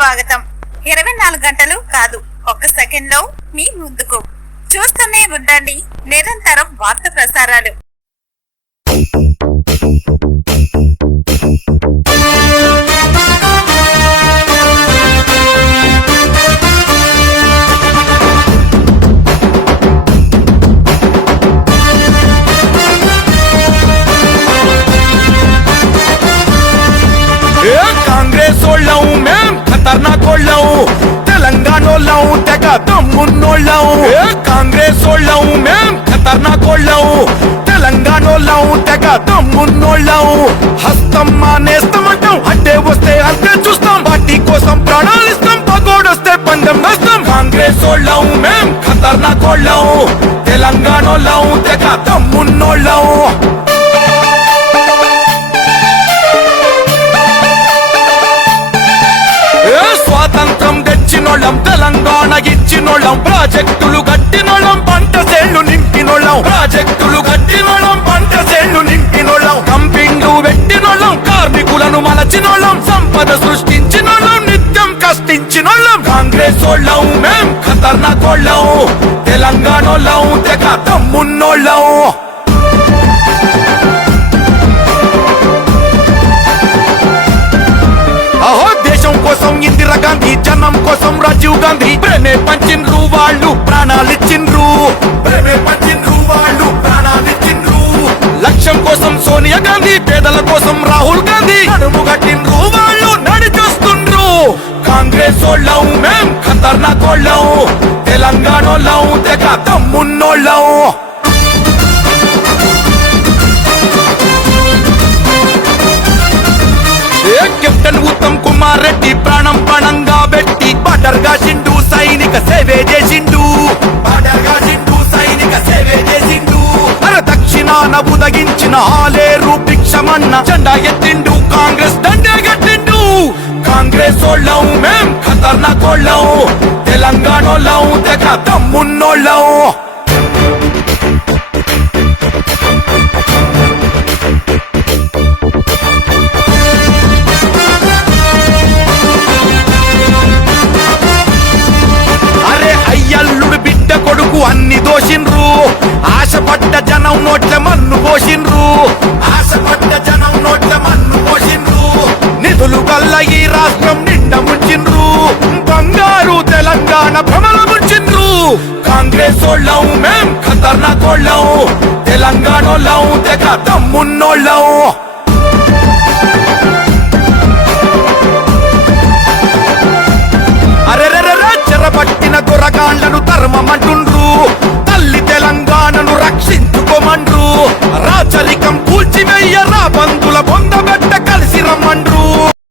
స్వాగతం. 24 గంటలు కాదు, ఒక్క సెకండ్ లో మీ ముందుకు. చూస్తూనే ఉండండి నిరంతరం వార్త ప్రసారాలు. కాంగ్రెస్ వాళ్ళం మేం ఖతర్నాక్ వాళ్ళం, తెలంగాణ వాళ్ళం తెగ దమ్మున్నోళ్ళం. కాంగ్రెస్ వాళ్ళం మేం ఖతర్నాక్ వాళ్ళం, తెలంగాణ వాళ్ళం తెగ దమ్మున్నోళ్ళం. హస్తం మానేస్తామంటాం, అడ్డే వస్తే అంతే చూస్తాం, పార్టీ కోసం ప్రాణాలు ఇస్తాం, పగోడొస్తే పందెం వేస్తాం. కాంగ్రెస్ వాళ్ళం మేం ఖతర్నాక్ వాళ్ళం, తెలంగాణ వాళ్ళం తెగ దమ్మున్నోళ్ళం. స్వాతంత్రం తెచ్చినోళ్ళం, తెలంగాణ ఇచ్చినోళ్ళం, ప్రాజెక్టులు కట్టినోళ్ళం, పంట సేళ్లు నింపినోళ్ళం, ప్రాజెక్టులు కట్టినోళ్ళం, పంట సేళ్లు నింపినోళ్ళం, కంపెనీలు పెట్టినోళ్ళం, కార్మికులను మలచినోళ్ళం, సంపద సృష్టించినోళ్ళం, నిత్యం కష్టించినోళ్ళం. కాంగ్రెస్ వాళ్ళం మేం ఖతర్నాక్ వాళ్ళం, తెలంగాణ వాళ్ళం తెగ దమ్మున్నోళ్ళం. అహో దేశం కోసం ఇందిరా గాంధీ, జనం కోసం రాజీవ్ గాంధీ, ప్రేమే పంచిండ్రు వాళ్ళు ప్రాణాలిచ్చిండ్రు, ప్రేమే పంచిండ్రు వాళ్ళు ప్రాణాలిచ్చిండ్రు. లక్ష్యం కోసం సోనియా గాంధీ, పేదల కోసం రాహుల్ గాంధీ, నడుము కట్టిండ్రు వాళ్ళు నడిచొస్తుండ్రు. కాంగ్రెస్ వాళ్ళం మేం ఖతర్నాక్ వాళ్ళం, తెలంగాణ వాళ్ళం తెగ దమ్మున్నోళ్ళం. కెప్టెన్ ఉత్తమ్ కుమార్ రెడ్డి ప్రాణం పణంగా పెట్టి బార్డర్గా చిండు, సైనిక సేవే చేసిండు, బార్డర్గా చిండు, సైనిక సేవే చేసిండు. దక్షిణాన ఉదగించిన ఆలేరు భిక్షమన్న జెండా ఎత్తిండు, కాంగ్రెస్ దండే గట్టిండు. కాంగ్రెస్ వాళ్ళం మేం ఖతర్నాక్ వాళ్ళం, తెలంగాణ వాళ్ళం తెగ దమ్మున్నోళ్ళం. అయ్యల్లుడు బిడ్డ కొడుకు అన్ని దోషిండ్రు, ఆశపడ్డ జనం నోట్ల మన్ను పోషిండ్రు, ఆశపడ్డ జనం నోట్ల మన్ను పోషిండ్రు. నిధులు గల్ల ఈ రాష్ట్రం నిండా ముంచిండ్రు, బంగారు తెలంగాణ భ్రమల ముంచిండ్రు. కాంగ్రెస్ వాళ్ళం మేం ఖతర్నాక్ వాళ్ళం, తెలంగాణ వాళ్ళం తెగ దమ్మున్నోళ్ళం.